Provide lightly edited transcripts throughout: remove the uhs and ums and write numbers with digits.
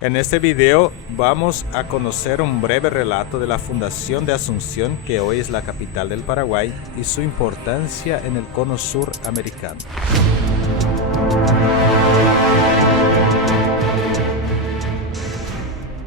En este video vamos a conocer un breve relato de la fundación de Asunción, que hoy es la capital del Paraguay, y su importancia en el cono sur americano.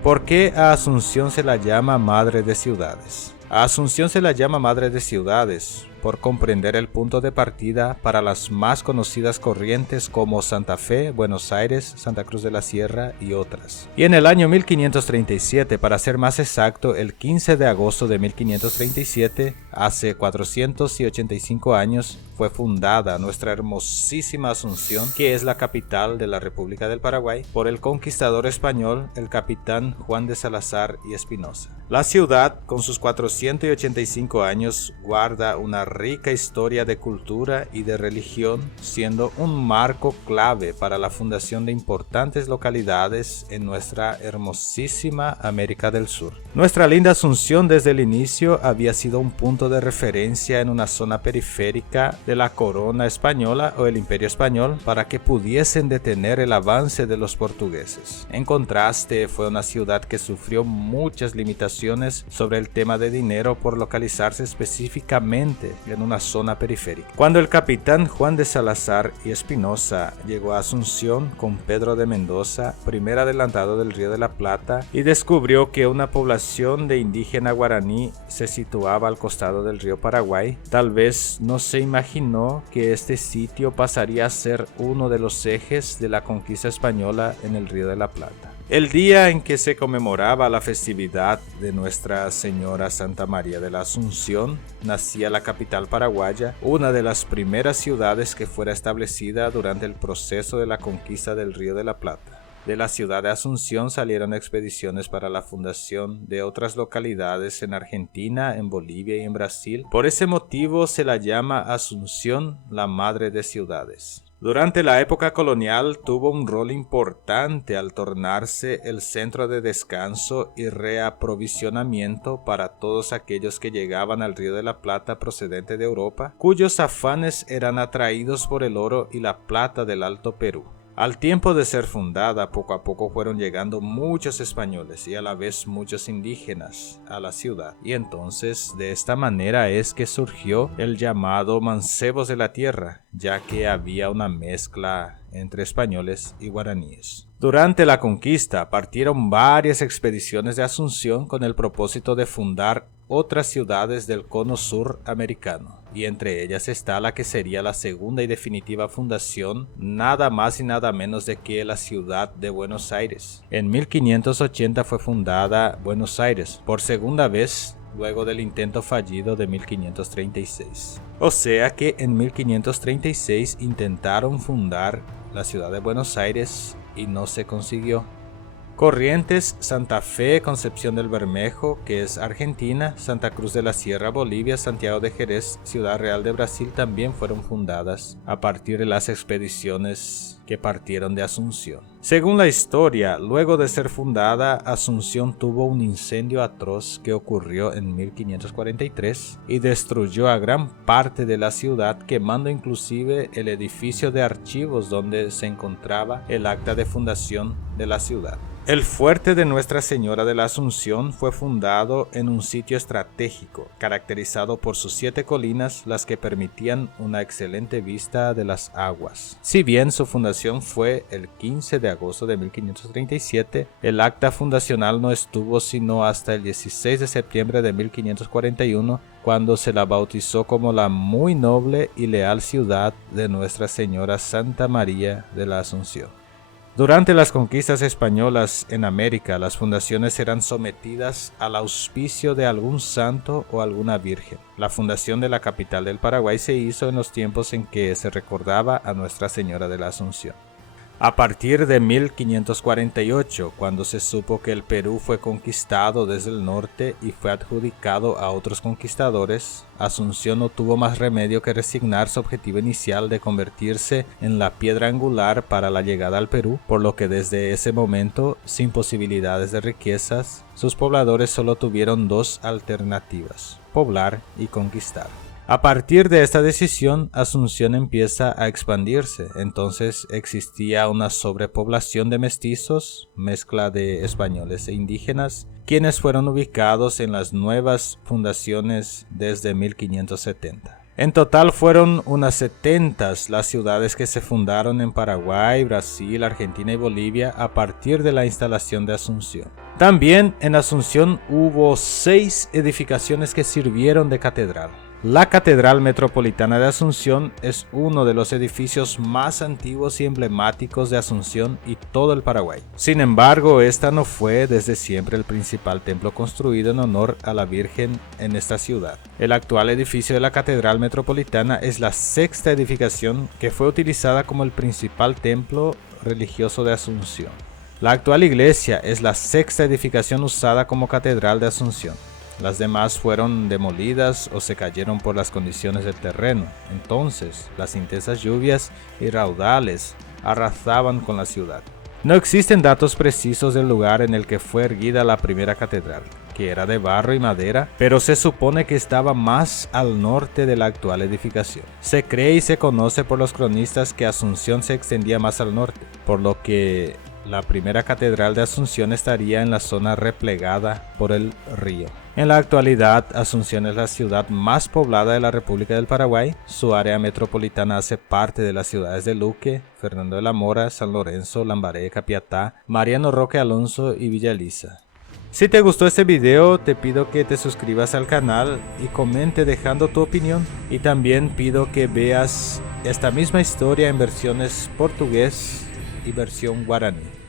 ¿Por qué a Asunción se la llama Madre de Ciudades? A Asunción se la llama Madre de Ciudades por comprender el punto de partida para las más conocidas corrientes como Santa Fe, Buenos Aires, Santa Cruz de la Sierra y otras. Y en el año 1537, para ser más exacto, el 15 de agosto de 1537, hace 485 años, fue fundada nuestra hermosísima Asunción, que es la capital de la República del Paraguay, por el conquistador español, el capitán Juan de Salazar y Espinosa. La ciudad, con sus 485 años, guarda una rica historia de cultura y de religión, siendo un marco clave para la fundación de importantes localidades en nuestra hermosísima América del Sur. Nuestra linda Asunción desde el inicio había sido un punto de referencia en una zona periférica de la corona española o el Imperio Español para que pudiesen detener el avance de los portugueses. En contraste, fue una ciudad que sufrió muchas limitaciones sobre el tema de dinero por localizarse específicamente en una zona periférica. Cuando el capitán Juan de Salazar y Espinosa llegó a Asunción con Pedro de Mendoza, primer adelantado del Río de la Plata, y descubrió que una población de indígena guaraní se situaba al costado del río Paraguay, tal vez no se imaginó que este sitio pasaría a ser uno de los ejes de la conquista española en el Río de la Plata. El día en que se conmemoraba la festividad de Nuestra Señora Santa María de la Asunción, nacía la capital paraguaya, una de las primeras ciudades que fuera establecida durante el proceso de la conquista del Río de la Plata. De la ciudad de Asunción salieron expediciones para la fundación de otras localidades en Argentina, en Bolivia y en Brasil. Por ese motivo se la llama Asunción la Madre de Ciudades. Durante la época colonial tuvo un rol importante al tornarse el centro de descanso y reaprovisionamiento para todos aquellos que llegaban al Río de la Plata procedente de Europa, cuyos afanes eran atraídos por el oro y la plata del Alto Perú. Al tiempo de ser fundada, poco a poco fueron llegando muchos españoles y a la vez muchos indígenas a la ciudad. Y entonces, de esta manera es que surgió el llamado Mancebos de la Tierra, ya que había una mezcla entre españoles y guaraníes. Durante la conquista partieron varias expediciones de Asunción con el propósito de fundar otras ciudades del cono sur americano, y entre ellas está la que sería la segunda y definitiva fundación, nada más y nada menos de que la ciudad de Buenos Aires. En 1580 fue fundada Buenos Aires por segunda vez, luego del intento fallido de 1536. O sea que en 1536 intentaron fundar la ciudad de Buenos Aires y no se consiguió. Corrientes, Santa Fe, Concepción del Bermejo, que es Argentina, Santa Cruz de la Sierra, Bolivia, Santiago de Jerez, Ciudad Real de Brasil también fueron fundadas a partir de las expediciones que partieron de Asunción. Según la historia, luego de ser fundada, Asunción tuvo un incendio atroz que ocurrió en 1543 y destruyó a gran parte de la ciudad, quemando inclusive el edificio de archivos donde se encontraba el acta de fundación de la ciudad. El fuerte de Nuestra Señora de la Asunción fue fundado en un sitio estratégico, caracterizado por sus 7 colinas, las que permitían una excelente vista de las aguas. Si bien su fundación fue el 15 de agosto de 1537, el acta fundacional no estuvo sino hasta el 16 de septiembre de 1541, cuando se la bautizó como la muy noble y leal ciudad de Nuestra Señora Santa María de la Asunción. Durante las conquistas españolas en América, las fundaciones eran sometidas al auspicio de algún santo o alguna virgen. La fundación de la capital del Paraguay se hizo en los tiempos en que se recordaba a Nuestra Señora de la Asunción. A partir de 1548, cuando se supo que el Perú fue conquistado desde el norte y fue adjudicado a otros conquistadores, Asunción no tuvo más remedio que resignar su objetivo inicial de convertirse en la piedra angular para la llegada al Perú, por lo que desde ese momento, sin posibilidades de riquezas, sus pobladores solo tuvieron 2 alternativas: poblar y conquistar. A partir de esta decisión, Asunción empieza a expandirse. Entonces existía una sobrepoblación de mestizos, mezcla de españoles e indígenas, quienes fueron ubicados en las nuevas fundaciones desde 1570. En total fueron unas 70 las ciudades que se fundaron en Paraguay, Brasil, Argentina y Bolivia a partir de la instalación de Asunción. También en Asunción hubo 6 edificaciones que sirvieron de catedral. La Catedral Metropolitana de Asunción es uno de los edificios más antiguos y emblemáticos de Asunción y todo el Paraguay. Sin embargo, esta no fue desde siempre el principal templo construido en honor a la Virgen en esta ciudad. El actual edificio de la Catedral Metropolitana es la 6ª edificación que fue utilizada como el principal templo religioso de Asunción. La actual iglesia es la 6ª edificación usada como Catedral de Asunción. Las demás fueron demolidas o se cayeron por las condiciones del terreno. Entonces, las intensas lluvias y raudales arrasaban con la ciudad. No existen datos precisos del lugar en el que fue erguida la primera catedral, que era de barro y madera, pero se supone que estaba más al norte de la actual edificación. Se cree y se conoce por los cronistas que Asunción se extendía más al norte, por lo que la primera catedral de Asunción estaría en la zona replegada por el río. En la actualidad, Asunción es la ciudad más poblada de la República del Paraguay. Su área metropolitana hace parte de las ciudades de Luque, Fernando de la Mora, San Lorenzo, Lambaré, Capiatá, Mariano Roque Alonso y Villa Elisa. Si te gustó este video, te pido que te suscribas al canal y comente dejando tu opinión. Y también pido que veas esta misma historia en versiones portugués y versión guaraní.